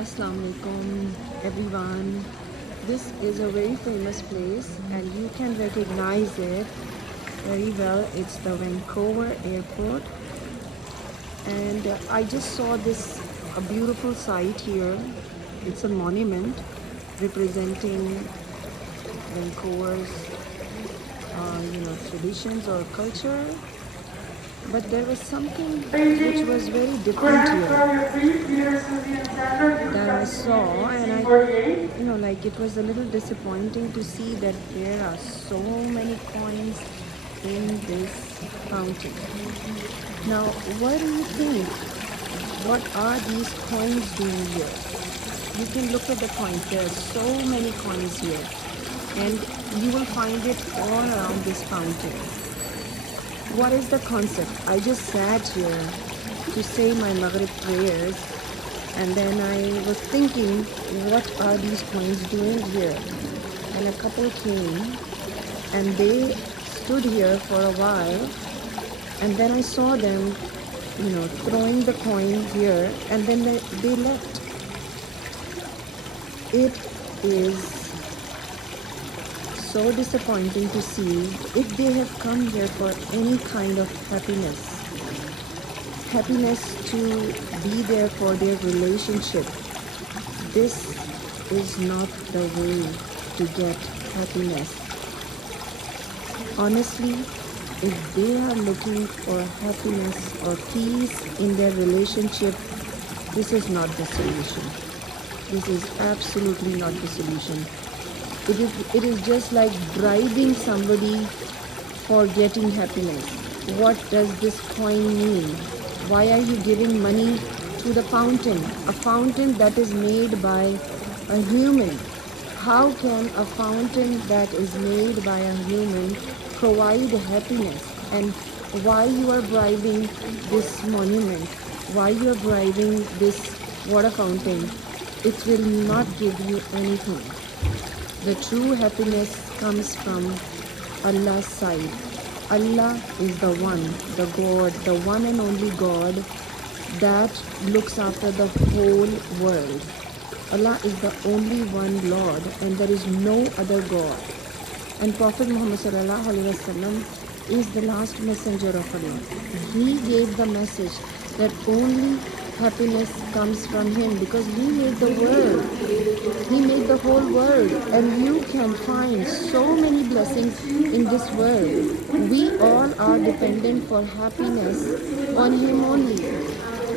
Assalamu alaikum everyone. This is a very famous place and you can recognize it very well. It's the Vancouver airport, and I just saw this a beautiful site here. It's a monument representing Vancouver's traditions or culture, but there was something which was very different here that I saw, and like it was a little disappointing to see that there are so many coins in this fountain. Now, what do you think? What are these coins doing here? You can look at the coins. There are so many coins here, and you will find it all around this fountain. What is the concept? I just sat here to say my Maghrib prayers, and then I was thinking, what are these coins doing here? And a couple came and they stood here for a while, and then I saw them, throwing the coin here, and then they left. It is so disappointing to see if they have come here for any kind of happiness to be there for their relationship. This is not the way to get happiness. Honestly, if they are looking for happiness or peace in their relationship, this is not the solution. This is absolutely not the solution. It is just like bribing somebody for getting happiness. What does this coin mean? Why are you giving money to the fountain? A fountain that is made by a human. How can a fountain that is made by a human provide happiness? And why you are bribing this monument? Why you are bribing this water fountain? It will not give you anything. The true happiness comes from Allah's side. Allah is the one, the God, the one and only God that looks after the whole world. Allah is the only one Lord, and there is no other God. And Prophet Muhammad sallallahu alaihi wasallam is the last messenger of Allah. He gave the message that only happiness comes from him, because he made the world. He made the whole world, and you can find so many blessings in this world. We all are dependent for happiness on him only.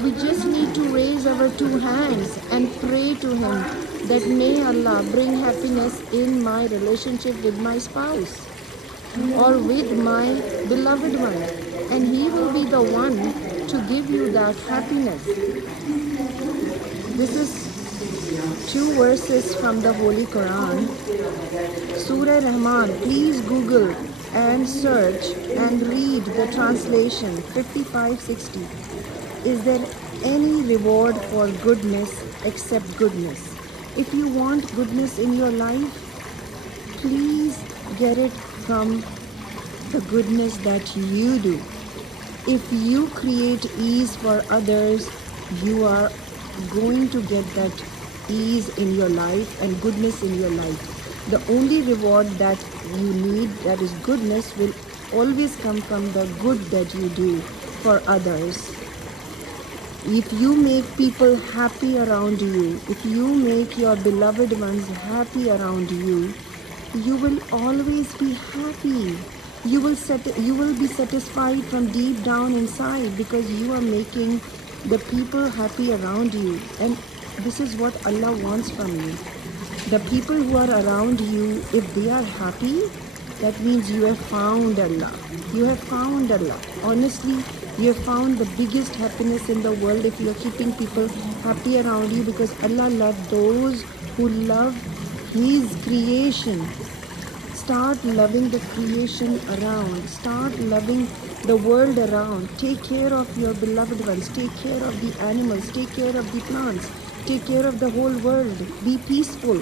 We just need to raise our two hands and pray to him that may Allah bring happiness in my relationship with my spouse or with my beloved one, and he will be the one to give you that happiness. This is two verses from the Holy Quran. Surah Rahman. Please Google and search and read the translation 5560. Is there any reward for goodness except goodness? If you want goodness in your life, please get it from the goodness that you do. If you create ease for others, you are going to get that ease in your life and goodness in your life. The only reward that you need, that is goodness, will always come from the good that you do for others. If you make people happy around you, if you make your beloved ones happy around you, you will always be happy. You will be satisfied from deep down inside, because you are making the people happy around you. And this is what Allah wants from you. The people who are around you, if they are happy, that means you have found Allah. You have found Allah. Honestly, you have found the biggest happiness in the world if you are keeping people happy around you, because Allah loves those who love His creation. Start loving the creation around. Start loving the world around. Take care of your beloved ones. Take care of the animals. Take care of the plants. Take care of the whole world. Be peaceful.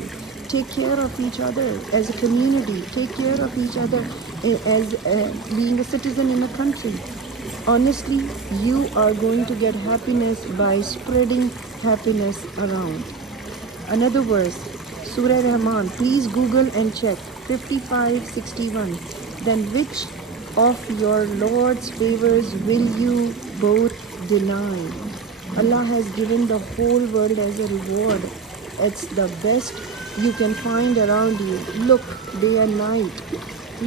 Take care of each other as a community. Take care of each other as being a citizen in a country. Honestly, you are going to get happiness by spreading happiness around. Another verse, Surah Rahman. Please Google and check. 55:61. Then which of your Lord's favors will you both deny? Allah has given the whole world as a reward. It's the best you can find around you. Look day and night.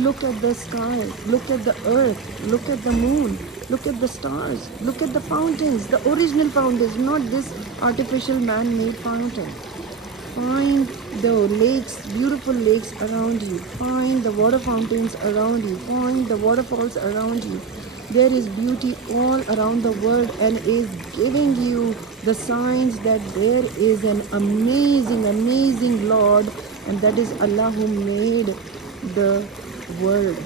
Look at the sky. Look at the earth. Look at the moon. Look at the stars. Look at the fountains. The original fountains, not this artificial man-made fountain. Find the lakes, beautiful lakes around you. Find the water fountains around you. Find the waterfalls around you. There is beauty all around the world and is giving you the signs that there is an amazing, amazing Lord, and that is Allah who made the world.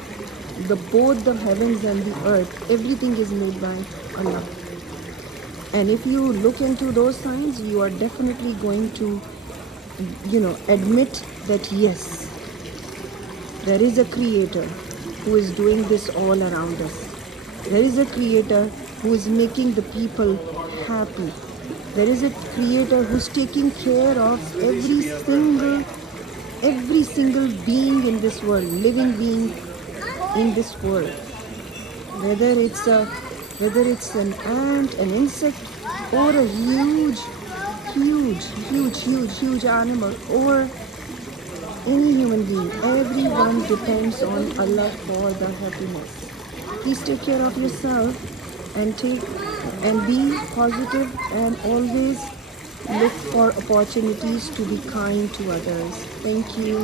Both the heavens and the earth, everything is made by Allah. And if you look into those signs, you are definitely going to admit that yes, there is a creator who is doing this all around us. There is a creator who is making the people happy. There is a creator who's taking care of every single being in this world, living being in this world. Whether it's an ant, an insect, or a huge animal, or any human being, everyone depends on Allah for the happiness. Please take care of yourself and be positive and always look for opportunities to be kind to others. Thank you.